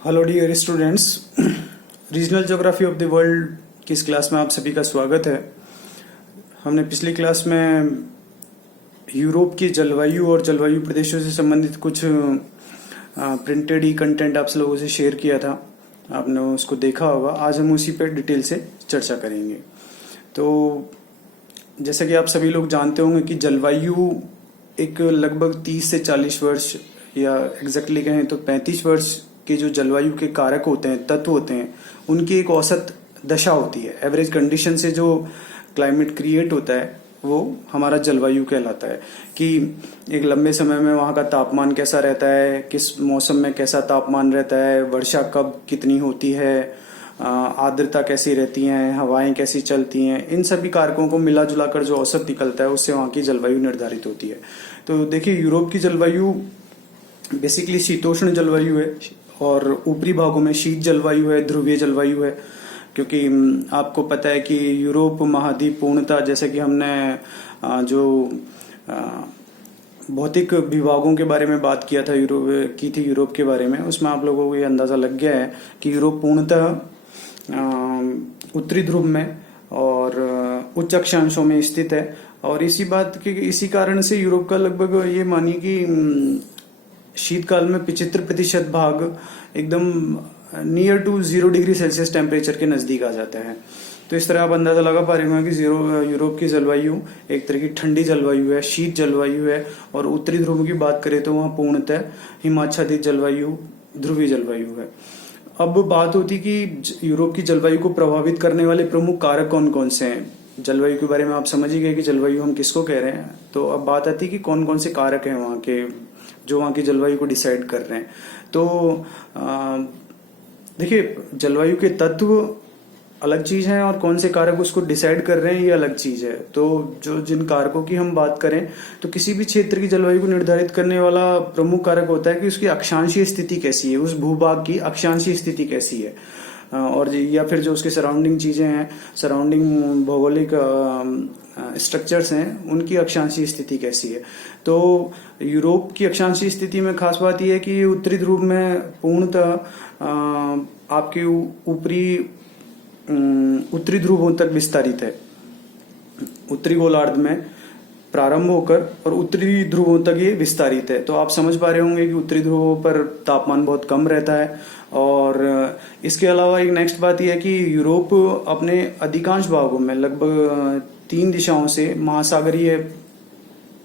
Hello dear students, regional geography of the world की इस class में आप सभी का स्वागत है। हमने पिछली क्लास में यूरोप की जलवायु और जलवायु प्रदेशों से संबंधित कुछ प्रिंटेड ई कंटेंट आप लोगों से शेयर किया था। आपने उसको देखा होगा। आज हम उसी पर डिटेल से चर्चा करेंगे। तो जैसा कि आप सभी लोग जानते होंगे कि जलवायु एक लगभग 30 से 40 वर्ष या एग्जैक्टली कहें तो 35 वर्ष के जो जलवायु के कारक होते हैं, तत्व होते हैं, उनकी एक औसत दशा होती है। एवरेज कंडीशन से जो क्लाइमेट क्रिएट होता है वो हमारा जलवायु कहलाता है कि एक लंबे समय में वहाँ का तापमान कैसा रहता है, किस मौसम में कैसा तापमान रहता है, वर्षा कब कितनी होती है, आर्द्रता कैसी रहती है, हवाएं कैसी चलती हैं, इन सभी कारकों को मिला जुला कर जो औसत निकलता है उससे वहाँ की जलवायु निर्धारित होती है। तो देखिए, यूरोप की जलवायु बेसिकली शीतोष्ण जलवायु है और ऊपरी भागों में शीत जलवायु है, ध्रुवीय जलवायु है। क्योंकि आपको पता है कि यूरोप महाद्वीप पूर्णतः, जैसे कि हमने जो भौतिक विभागों के बारे में बात किया था, यूरोप के बारे में, उसमें आप लोगों को ये अंदाजा लग गया है कि यूरोप पूर्णतः उत्तरी ध्रुव में और उच्च अक्षांशों में स्थित है। और इसी कारण से यूरोप का लगभग ये मानिए कि शीतकाल में 75% भाग एकदम near to 0 degree Celsius temperature के नजदीक आ जाता है। तो इस तरह आप अंदाजा लगा पा रहे होंगे कि यूरोप की जलवायु एक तरह की ठंडी जलवायु है, शीत जलवायु है। और उत्तरी ध्रुव की बात करें तो वहाँ पूर्णतः हिमाच्छादित जलवायु, ध्रुवीय जलवायु है। अब बात होती कि यूरोप की जलवायु को प्रभावित करने वाले प्रमुख कारक कौन कौन से हैं। जलवायु के बारे में आप समझ ही गए कि जलवायु हम किसको कह रहे हैं। तो अब बात आती है कि कौन कौन से कारक हैं वहाँ के जो वहाँ की जलवायु को डिसाइड कर रहे हैं। तो देखिए, जलवायु के तत्व अलग चीज है और कौन से कारक उसको डिसाइड कर रहे हैं ये अलग चीज है। तो जिन कारकों की हम बात करें तो किसी भी क्षेत्र की जलवायु को निर्धारित करने वाला प्रमुख कारक होता है कि उसकी अक्षांशीय स्थिति कैसी है, उस भूभाग की अक्षांशीय स्थिति कैसी है, और या फिर जो उसके सराउंडिंग चीजें हैं, सराउंडिंग भौगोलिक स्ट्रक्चर्स हैं, उनकी अक्षांशीय स्थिति कैसी है। तो यूरोप की अक्षांशीय स्थिति में खास बात यह है कि उत्तरी ध्रुव में पूर्णतः आपके उत्तरी ध्रुवों तक विस्तारित है। उत्तरी गोलार्ध में प्रारंभ होकर और उत्तरी ध्रुवों तक ये विस्तारित है। तो आप समझ पा रहे होंगे कि उत्तरी ध्रुवों पर तापमान बहुत कम रहता है। और इसके अलावा एक नेक्स्ट बात यह है कि यूरोप अपने अधिकांश भागों में लगभग 3 दिशाओं से महासागरीय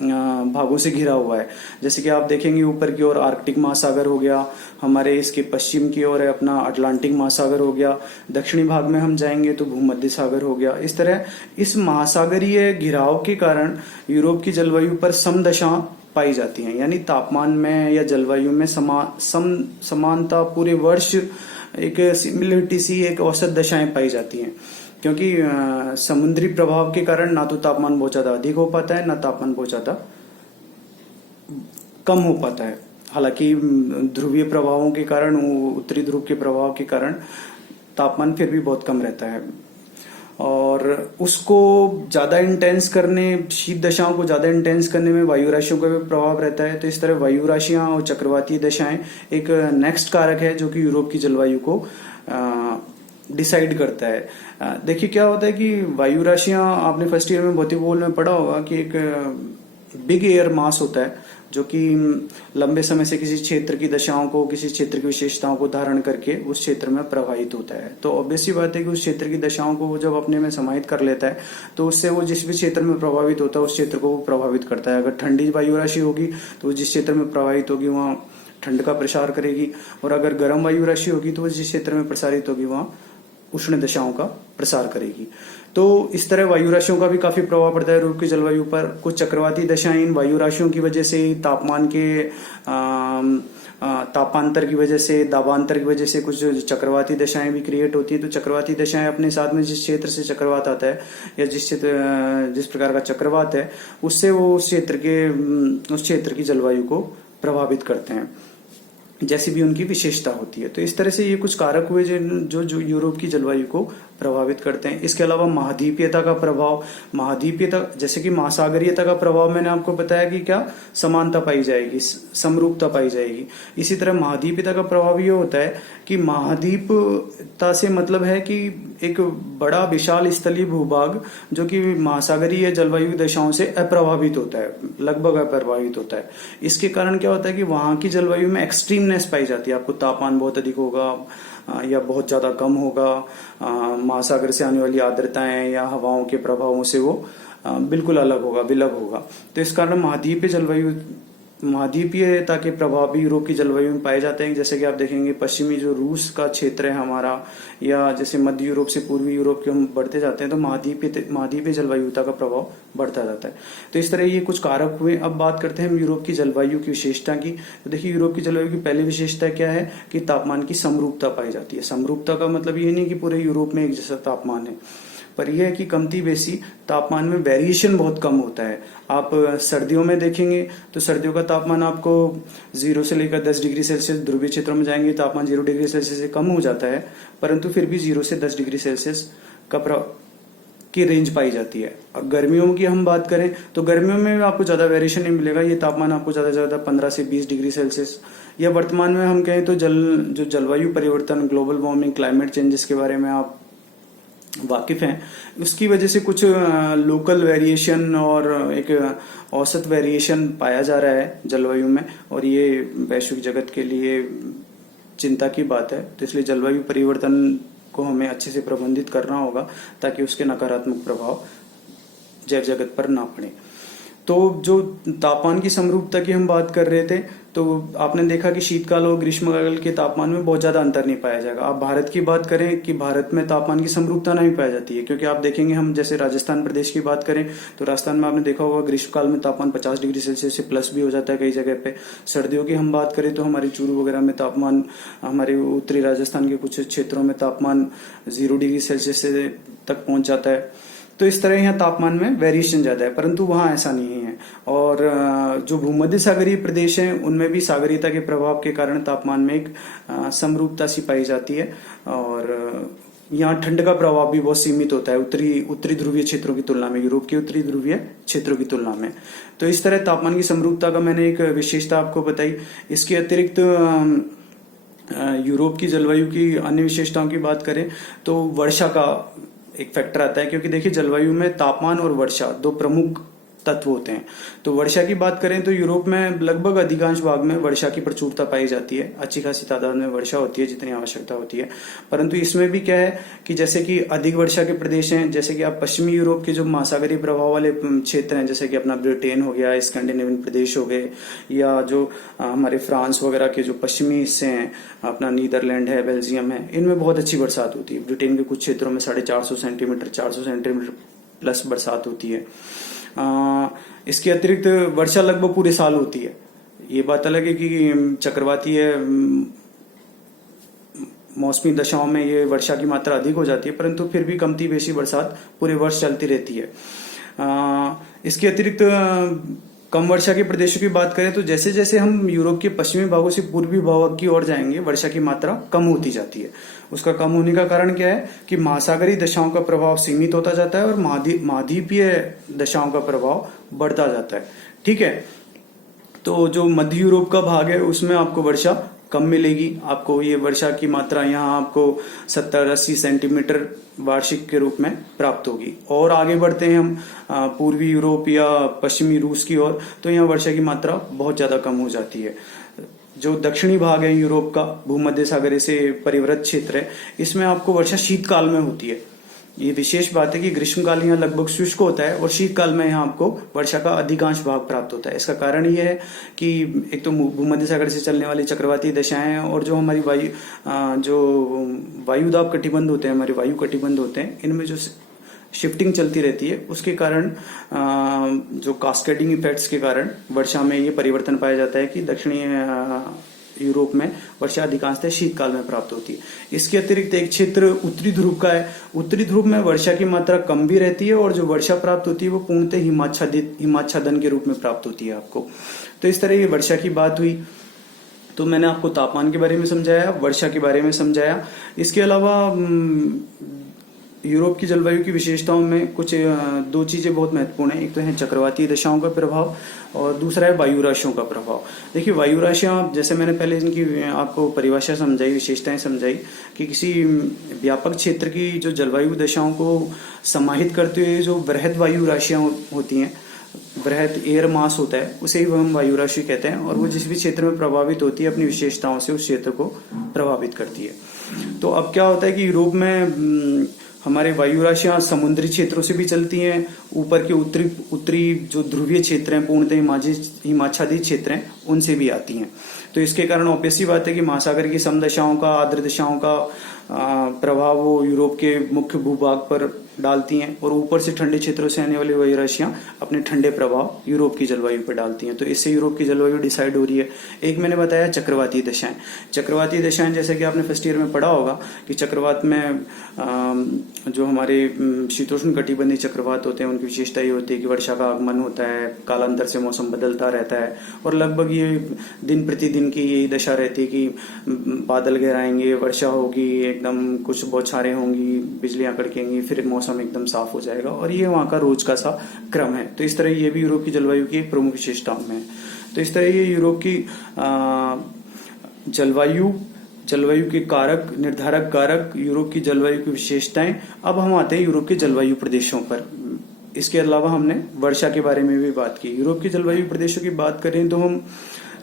भागों से घिरा हुआ है। जैसे कि आप देखेंगे ऊपर की ओर आर्कटिक महासागर हो गया, हमारे इसके पश्चिम की ओर है अपना अटलांटिक महासागर हो गया, दक्षिणी भाग में हम जाएंगे तो भूमध्य सागर हो गया। इस तरह इस महासागरीय घिराव के कारण यूरोप की जलवायु पर समदशा पाई जाती हैं, यानी तापमान में या जलवायु में समानता पूरे वर्ष एक सिमिलरिटी सी एक औसत दशाएं पाई जाती हैं। क्योंकि समुद्री प्रभाव के कारण ना तो तापमान बहुत ज्यादा अधिक हो पाता है, ना तापमान बहुत ज्यादा कम हो पाता है। हालांकि ध्रुवीय प्रभावों के कारण, उत्तरी ध्रुव के प्रभाव के कारण तापमान फिर भी बहुत कम रहता है। और उसको ज्यादा इंटेंस करने, शीत दशाओं को ज्यादा इंटेंस करने में वायु राशियों का भी प्रभाव रहता है। तो इस तरह वायु राशियां और चक्रवातीय दशाएं एक नेक्स्ट कारक है जो कि यूरोप की जलवायु को डिसाइड करता है। देखिए क्या होता है कि वायु राशियां, आपने फर्स्ट ईयर में भौतिक भूगोल में पढ़ा होगा कि एक बिग एयर मास होता है जो कि लंबे समय से किसी क्षेत्र की दशाओं को, किसी क्षेत्र की विशेषताओं को धारण करके उस क्षेत्र में प्रवाहित होता है। तो ऑब्वियसली बात है कि उस क्षेत्र की दशाओं को वो जब अपने में समाहित कर लेता है तो उससे वो जिस भी क्षेत्र में प्रभावित होता है उस क्षेत्र को वो प्रभावित करता है। अगर ठंडी वायु राशि होगी तो जिस क्षेत्र में प्रभावित होगी वहाँ ठंड का प्रसार करेगी, और अगर गर्म वायु राशि होगी तो जिस क्षेत्र में प्रसारित होगी वहाँ उष्ण दशाओं का प्रसार करेगी। तो इस तरह वायु राशियों का भी काफी प्रभाव पड़ता है यूरोप की जलवायु पर। कुछ चक्रवाती दशाएं इन वायु राशियों की वजह से, तापमान के तापांतर की वजह से, दाबांतर की वजह से कुछ चक्रवाती दशाएं भी क्रिएट होती है। तो चक्रवाती दशाएं अपने साथ में जिस क्षेत्र से चक्रवात आता है या जिस प्रकार का चक्रवात है उससे वो उस क्षेत्र की जलवायु को प्रभावित करते हैं। जैसी भी उनकी विशेषता होती है। तो इस तरह से ये कुछ कारक हुए जो यूरोप की जलवायु को प्रभावित करते हैं। इसके अलावा महाद्वीपीयता का प्रभाव, महाद्वीपीयता जैसे कि महासागरीयता का प्रभाव मैंने आपको बताया कि क्या समानता पाई जाएगी, समरूपता पाई जाएगी। इसी तरह महाद्वीपीयता का प्रभाव ये होता है कि महाद्वीपता से मतलब है कि एक बड़ा विशाल स्थलीय भूभाग जो कि महासागरीय जलवायु दशाओं से अप्रभावित होता है, लगभग अप्रभावित होता है। इसके कारण क्या होता है कि वहां की जलवायु में एक्सट्रीमनेस पाई जाती है। आपको तापमान बहुत अधिक होगा या बहुत ज्यादा कम होगा, महासागर से आने वाली आर्द्रताएं या हवाओं के प्रभावों से वो बिल्कुल अलग होगा, विलग होगा। तो इस कारण महाद्वीपीयता के प्रभाव भी यूरोप की जलवायु में पाए जाते हैं। जैसे कि आप देखेंगे पश्चिमी जो रूस का क्षेत्र है हमारा, या जैसे मध्य यूरोप से पूर्वी यूरोप के हम बढ़ते जाते हैं तो महाद्वीपीय जलवायुता का प्रभाव बढ़ता जाता है। तो इस तरह ये कुछ कारक हुए। अब बात करते हैं हम यूरोप की जलवायु की विशेषता की। तो देखिए यूरोप की जलवायु की पहली विशेषता क्या है कि तापमान की समरूपता पाई जाती है। समरूपता का मतलब ये नहीं कि पूरे यूरोप में एक जैसा तापमान है, पर यह है कि कमती बेसी तापमान में वेरिएशन बहुत कम होता है। आप सर्दियों में देखेंगे तो सर्दियों का तापमान आपको 0 से लेकर 10 डिग्री सेल्सियस, ध्रुवीय क्षेत्रों में जाएंगे तापमान 0 डिग्री सेल्सियस से कम हो जाता है, परंतु फिर भी 0 से 10 डिग्री सेल्सियस की रेंज पाई जाती है। अब गर्मियों की हम बात करें तो गर्मियों में आपको ज्यादा वेरिएशन नहीं मिलेगा। ये तापमान आपको ज्यादा से ज्यादा 15 से 20 डिग्री सेल्सियस, या वर्तमान में हम कहें तो जलवायु परिवर्तन, ग्लोबल वार्मिंग, क्लाइमेट चेंजेस के बारे में आप वाकिफ हैं, उसकी वजह से कुछ लोकल वेरिएशन और एक औसत वेरिएशन पाया जा रहा है जलवायु में, और ये वैश्विक जगत के लिए चिंता की बात है। तो इसलिए जलवायु परिवर्तन को हमें अच्छे से प्रबंधित करना होगा ताकि उसके नकारात्मक प्रभाव जैव जगत पर ना पड़े। तो जो तापमान की समरूपता की हम बात कर रहे थे, तो आपने देखा कि शीतकाल और ग्रीष्मकाल के तापमान में बहुत ज्यादा अंतर नहीं पाया जाएगा। आप भारत की बात करें कि भारत में तापमान की समरूपता नहीं पाई जाती है, क्योंकि आप देखेंगे हम जैसे राजस्थान प्रदेश की बात करें तो राजस्थान में आपने देखा होगा ग्रीष्मकाल में तापमान 50 डिग्री सेल्सियस से प्लस भी हो जाता है कई जगह पे। सर्दियों की हम बात करें तो हमारी चूरू वगैरह में तापमान, हमारे उत्तरी राजस्थान के कुछ क्षेत्रों में तापमान 0 डिग्री सेल्सियस से तक पहुंच जाता है। तो इस तरह यहाँ तापमान में वेरिएशन ज्यादा है, परंतु वहाँ ऐसा नहीं है। और जो भूमध्य सागरीय प्रदेश हैं उनमें भी सागरीयता के प्रभाव के कारण तापमान में एक समरूपता सी पाई जाती है, और यहाँ ठंड का प्रभाव भी बहुत सीमित होता है उत्तरी ध्रुवीय क्षेत्रों की तुलना में, यूरोप के उत्तरी ध्रुवीय क्षेत्रों की तुलना में। तो इस तरह तापमान की समरूपता का मैंने एक विशेषता आपको बताई। इसके अतिरिक्त यूरोप की जलवायु की अन्य विशेषताओं की बात करें तो वर्षा का एक फैक्टर आता है, क्योंकि देखिए जलवायु में तापमान और वर्षा दो प्रमुख तत्व होते हैं। तो वर्षा की बात करें तो यूरोप में लगभग अधिकांश भाग में वर्षा की प्रचुरता पाई जाती है, अच्छी खासी तादाद में वर्षा होती है जितनी आवश्यकता होती है। परंतु इसमें भी क्या है कि जैसे कि अधिक वर्षा के प्रदेश हैं, जैसे कि आप पश्चिमी यूरोप के जो महासागरीय प्रभाव वाले क्षेत्र हैं, जैसे कि अपना ब्रिटेन हो गया, स्कैंडिनेवियन प्रदेश हो गए, या जो हमारे फ्रांस वगैरह के जो पश्चिमी हिस्से हैं, अपना नीदरलैंड है, बेल्जियम है, इनमें बहुत अच्छी बरसात होती है। ब्रिटेन के कुछ क्षेत्रों में 450 सेंटीमीटर 400 सेंटीमीटर प्लस बरसात होती है। इसके अतिरिक्त वर्षा लगभग पूरे साल होती है। ये बात अलग है कि चक्रवाती है, मौसमी दशाओं में ये वर्षा की मात्रा अधिक हो जाती है, परंतु फिर भी कमती बेशी बरसात पूरे वर्ष चलती रहती है। इसके अतिरिक्त कम वर्षा के प्रदेशों की बात करें तो जैसे जैसे हम यूरोप के पश्चिमी भागों से पूर्वी भाग की ओर जाएंगे वर्षा की मात्रा कम होती जाती है। उसका कम होने का कारण क्या है कि महासागरीय दशाओं का प्रभाव सीमित होता जाता है और महाद्वीपीय दशाओं का प्रभाव बढ़ता जाता है। ठीक है, तो जो मध्य यूरोप का भाग है उसमें आपको वर्षा कम मिलेगी। आपको ये वर्षा की मात्रा यहाँ आपको 70-80 सेंटीमीटर वार्षिक के रूप में प्राप्त होगी। और आगे बढ़ते हैं हम पूर्वी यूरोप या पश्चिमी रूस की ओर, तो यहाँ वर्षा की मात्रा बहुत ज्यादा कम हो जाती है। जो दक्षिणी भाग है यूरोप का, भूमध्य सागर से परिवृत क्षेत्र है, इसमें आपको वर्षा शीतकाल में होती है। ये विशेष बात है कि ग्रीष्मकाल यहाँ लगभग शुष्क होता है और शीतकाल में यहाँ आपको वर्षा का अधिकांश भाग प्राप्त होता है। इसका कारण ये है कि एक तो भूमध्य सागर से चलने वाली चक्रवाती दशाएं हैं और जो हमारी वायुदाब कटिबंध होते हैं, हमारे वायु कटिबंध होते हैं, इनमें जो शिफ्टिंग चलती रहती है उसके कारण जो कास्केडिंग इफेक्ट्स के कारण वर्षा में ये परिवर्तन पाया जाता है कि दक्षिणी यूरोप में वर्षा अधिकांशतः शीतकाल में प्राप्त होती है। इसके अतिरिक्त एक क्षेत्र उत्तरी ध्रुव का है। उत्तरी ध्रुव में वर्षा की मात्रा कम भी रहती है और जो वर्षा प्राप्त होती है वो पूर्णतः हिमाच्छादन के रूप में प्राप्त होती है आपको। तो इस तरह ये वर्षा की बात हुई। तो मैंने आपको तापमान के बारे में समझाया, वर्षा के बारे में समझाया। इसके अलावा यूरोप की जलवायु की विशेषताओं में कुछ दो चीजें बहुत महत्वपूर्ण हैं। एक तो है चक्रवातीय दशाओं का प्रभाव और दूसरा है वायु राशियों का प्रभाव। देखिए वायु राशियां, जैसे मैंने पहले इनकी आपको परिभाषा समझाई, विशेषताएं समझाई कि किसी व्यापक क्षेत्र की जो जलवायु दशाओं को समाहित करते हुए जो वृहद वायु राशियां होती हैं, वृहद एयर मास होता है, उसे ही हम वायु राशि कहते हैं, और वो जिस भी क्षेत्र में प्रभावित होती है अपनी विशेषताओं से उस क्षेत्र को प्रभावित करती है। तो अब क्या होता है कि यूरोप में हमारे वायु राशियां समुद्री क्षेत्रों से भी चलती हैं, ऊपर के उत्तरी जो ध्रुवीय क्षेत्र हैं, पूर्णतः हिमाच्छादित क्षेत्र हैं, उनसे भी आती हैं। तो इसके कारण ऑब्वियस ही बात है कि महासागर की समदशाओं का, आर्द्र दशाओं का प्रभाव वो यूरोप के मुख्य भूभाग पर डालती हैं, और ऊपर से ठंडे क्षेत्रों से आने वाली वायु राशियां अपने ठंडे प्रभाव यूरोप की जलवायु पर डालती हैं। तो इससे यूरोप की जलवायु डिसाइड हो रही है। एक मैंने बताया चक्रवाती दशाएं। चक्रवाती दशाएं जैसे कि आपने फर्स्ट ईयर में पढ़ा होगा कि चक्रवात में जो हमारे शीतोष्ण कटिबंधीय चक्रवात होते हैं, उनकी विशेषता ये होती है कि वर्षा का आगमन होता है, कालांतर से मौसम बदलता रहता है, और लगभग ये दिन प्रतिदिन की यही दशा रहती है कि बादल गहराएंगे, वर्षा होगी, एकदम कुछ बौछारें होंगी, बिजलियां कड़केंगी, फिर मौसम एकदम साफ हो जाएगा, और ये वहाँ का रोज का सा क्रम है। तो इस तरह ये भी यूरोप की जलवायु की एक प्रमुख विशेषताओं में है। तो इस तरह ये यूरोप की जलवायु के कारक, निर्धारक कारक, यूरोप की जलवायु की विशेषताएं। अब हम आते हैं यूरोप के जलवायु प्रदेशों पर। इसके अलावा हमने वर्षा के बारे में भी बात की। यूरोप के जलवायु प्रदेशों की बात करें तो हम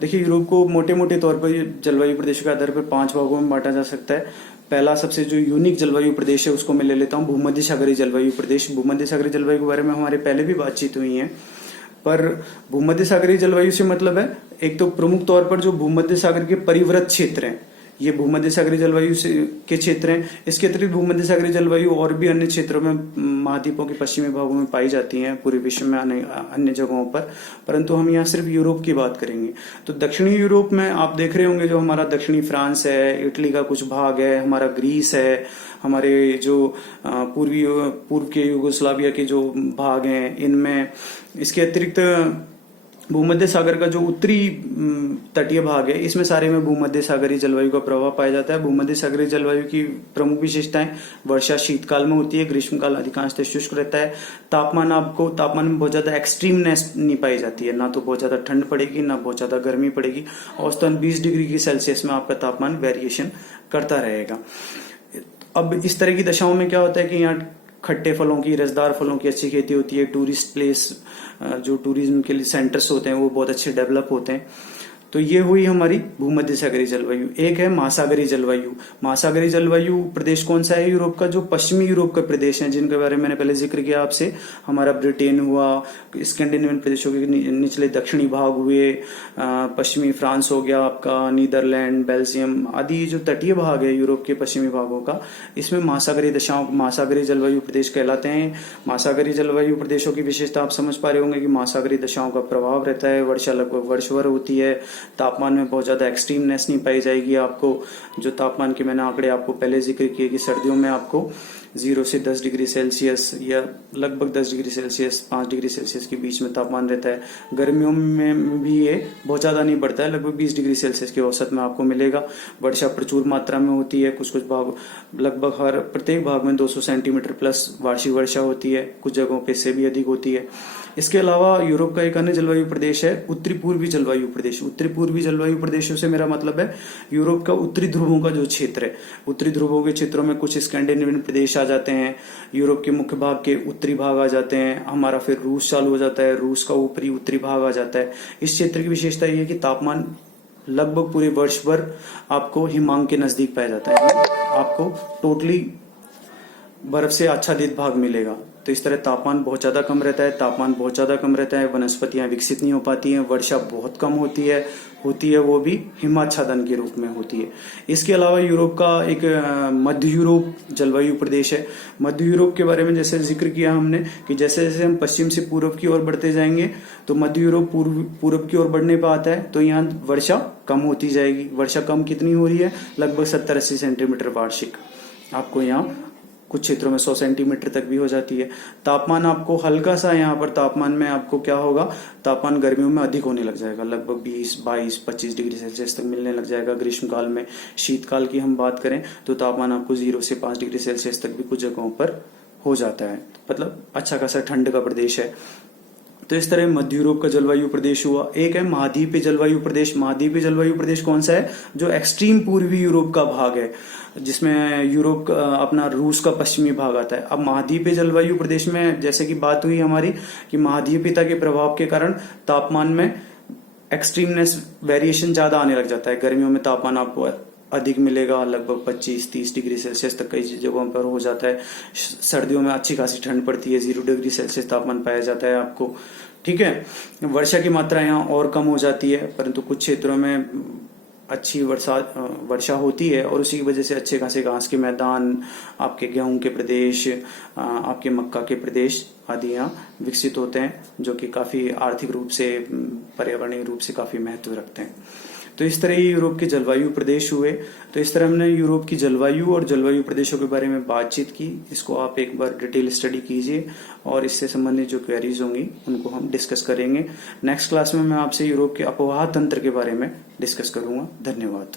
देखिए यूरोप को मोटे मोटे तौर पर जलवायु प्रदेशों के आधार पर 5 भागों में बांटा जा सकता है। पहला सबसे जो यूनिक जलवायु प्रदेश है उसको मैं ले लेता हूँ भूमध्य सागरीय जलवायु प्रदेश। भूमध्य सागरीय जलवायु के बारे में हमारे पहले भी बातचीत हुई है, पर भूमध्य सागरीय जलवायु से मतलब है एक तो प्रमुख तौर पर जो भूमध्य सागर के परिवृत क्षेत्र हैं, ये भूमध्य सागरीय जलवायु से के क्षेत्र हैं। इसके अतिरिक्त भूमध्य सागरीय जलवायु और भी अन्य क्षेत्रों में, महाद्वीपों के पश्चिमी भागों में पाई जाती हैं, पूरे विश्व में अन्य जगहों पर, परंतु हम यहाँ सिर्फ यूरोप की बात करेंगे। तो दक्षिणी यूरोप में आप देख रहे होंगे जो हमारा दक्षिणी फ्रांस है, इटली का कुछ भाग है, हमारा ग्रीस है, हमारे जो पूर्व के यूगोस्लाविया के जो भाग हैं, इनमें इसके अतिरिक्त भूमध्य सागर का जो उत्तरी तटीय भाग है, इसमें सारे में भूमध्य सागरीय जलवायु का प्रभाव पाया जाता है। भूमध्य सागरीय जलवायु की प्रमुख विशेषताएं, वर्षा शीतकाल में होती है, ग्रीष्मकाल अधिकांशतः शुष्क रहता है। तापमान में बहुत ज्यादा एक्सट्रीमनेस नहीं पाई जाती है, ना तो बहुत ज्यादा ठंड पड़ेगी, ना बहुत ज्यादा गर्मी पड़ेगी। औसतन 20 डिग्री की सेल्सियस में आपका तापमान वेरिएशन करता रहेगा। अब इस तरह की दशाओं में क्या होता है कि यहाँ खट्टे फलों की, रसदार फलों की अच्छी खेती होती है। टूरिस्ट प्लेस, जो टूरिज्म के लिए सेंटर्स होते हैं, वो बहुत अच्छे डेवलप होते हैं। तो ये हुई हमारी भूमध्य सागरीय जलवायु। एक है महासागरीय जलवायु। महासागरीय जलवायु प्रदेश कौन सा है यूरोप का? जो पश्चिमी यूरोप का प्रदेश है, जिनके बारे में मैंने पहले जिक्र किया आपसे। हमारा ब्रिटेन हुआ, स्कैंडिनेवियन प्रदेशों के निचले दक्षिणी भाग हुए, पश्चिमी फ्रांस हो गया आपका, नीदरलैंड, बेल्जियम आदि जो तटीय भाग है यूरोप के पश्चिमी भागों का, इसमें महासागरीय जलवायु प्रदेश कहलाते हैं। महासागरीय जलवायु प्रदेशों की विशेषता आप समझ पा रहे होंगे कि महासागरीय दशाओं का प्रभाव रहता है, वर्षा लगभग वर्षभर होती है, तापमान में बहुत ज्यादा एक्सट्रीमनेस नहीं पाई जाएगी। आपको जो तापमान के मैंने आंकड़े आपको पहले जिक्र किए कि सर्दियों में आपको 0 से 10 डिग्री सेल्सियस या लगभग 10 डिग्री सेल्सियस 5 डिग्री सेल्सियस के बीच में तापमान रहता है। गर्मियों में भी ये बहुत ज्यादा नहीं बढ़ता है, लगभग 20 डिग्री सेल्सियस के औसत में आपको मिलेगा। वर्षा प्रचुर मात्रा में होती है, कुछ भाग, लगभग प्रत्येक भाग में 200 सेंटीमीटर प्लस वार्षिक वर्षा होती है, कुछ जगहों पे इससे भी अधिक होती है। इसके अलावा यूरोप का एक अन्य जलवायु प्रदेश है उत्तरी पूर्वी जलवायु प्रदेश। उत्तरी पूर्वी जलवायु प्रदेशों से मेरा मतलब है यूरोप का उत्तरी ध्रुवों का जो क्षेत्र है। उत्तरी ध्रुवों के क्षेत्रों में कुछ स्कैंडिनेवियन प्रदेश आ जाते हैं, यूरोप के मुख्य भाग के उत्तरी भाग आ जाते हैं, हमारा फिर रूस चालू हो जाता है, रूस का ऊपरी उत्तरी भाग आ जाता है। इस क्षेत्र की विशेषता ये है कि तापमान लगभग पूरे वर्ष भर आपको हिमांक के नजदीक पाया जाता है, आपको टोटली बर्फ से आच्छादित भाग मिलेगा। तो इस तरह तापमान बहुत ज्यादा कम रहता है, वनस्पतियां विकसित नहीं हो पाती हैं, वर्षा बहुत कम होती है वो भी हिमाच्छादन के रूप में होती है। इसके अलावा यूरोप का एक मध्य यूरोप जलवायु प्रदेश है। मध्य यूरोप के बारे में जैसे जिक्र किया हमने कि जैसे जैसे हम पश्चिम से पूर्व की ओर बढ़ते जाएंगे तो मध्य यूरोप पूर्व की ओर बढ़ने पर आता है, तो यहाँ वर्षा कम होती जाएगी। वर्षा कम कितनी हो रही है? लगभग 70-80 सेंटीमीटर वार्षिक आपको यहाँ कुछ क्षेत्रों में 100 सेंटीमीटर तक भी हो जाती है। तापमान आपको हल्का सा यहाँ पर तापमान में आपको क्या होगा, तापमान गर्मियों में अधिक होने लग जाएगा, लगभग 20, 22, 25 डिग्री सेल्सियस तक मिलने लग जाएगा ग्रीष्मकाल में। शीतकाल की हम बात करें तो तापमान आपको 0 से 5 डिग्री सेल्सियस तक भी कुछ जगहों पर हो जाता है, मतलब अच्छा खासा ठंड का प्रदेश है। तो इस तरह मध्य यूरोप का जलवायु प्रदेश हुआ। एक है महाद्वीपीय जलवायु प्रदेश। महाद्वीपीय जलवायु प्रदेश कौन सा है, जो एक्सट्रीम पूर्वी यूरोप का भाग है, जिसमें यूरोप अपना रूस का पश्चिमी भाग आता है। अब महाद्वीपीय जलवायु प्रदेश में जैसे कि बात हुई हमारी कि महाद्वीपीयता के प्रभाव के कारण तापमान में एक्सट्रीमनेस वेरिएशन ज्यादा आने लग जाता है। गर्मियों में तापमान आपको अधिक मिलेगा, लगभग 25-30 डिग्री सेल्सियस तक कई जगहों पर हो जाता है। सर्दियों में अच्छी खासी ठंड पड़ती है, 0 डिग्री सेल्सियस तापमान पाया जाता है आपको। ठीक है, वर्षा की मात्रा यहाँ और कम हो जाती है, परंतु कुछ क्षेत्रों में अच्छी वर्षा होती है और उसी की वजह से अच्छे खासे घास के मैदान, आपके गेहूं के प्रदेश, आपके मक्का के प्रदेश आदि यहाँ विकसित होते हैं, जो कि काफी आर्थिक रूप से, पर्यावरणीय रूप से काफी महत्व रखते हैं। तो इस तरह यूरोप के जलवायु प्रदेश हुए। तो इस तरह हमने यूरोप की जलवायु और जलवायु प्रदेशों के बारे में बातचीत की। इसको आप एक बार डिटेल स्टडी कीजिए और इससे संबंधित जो क्वेरीज होंगी उनको हम डिस्कस करेंगे। नेक्स्ट क्लास में मैं आपसे यूरोप के अपवाह तंत्र के बारे में डिस्कस करूंगा। धन्यवाद।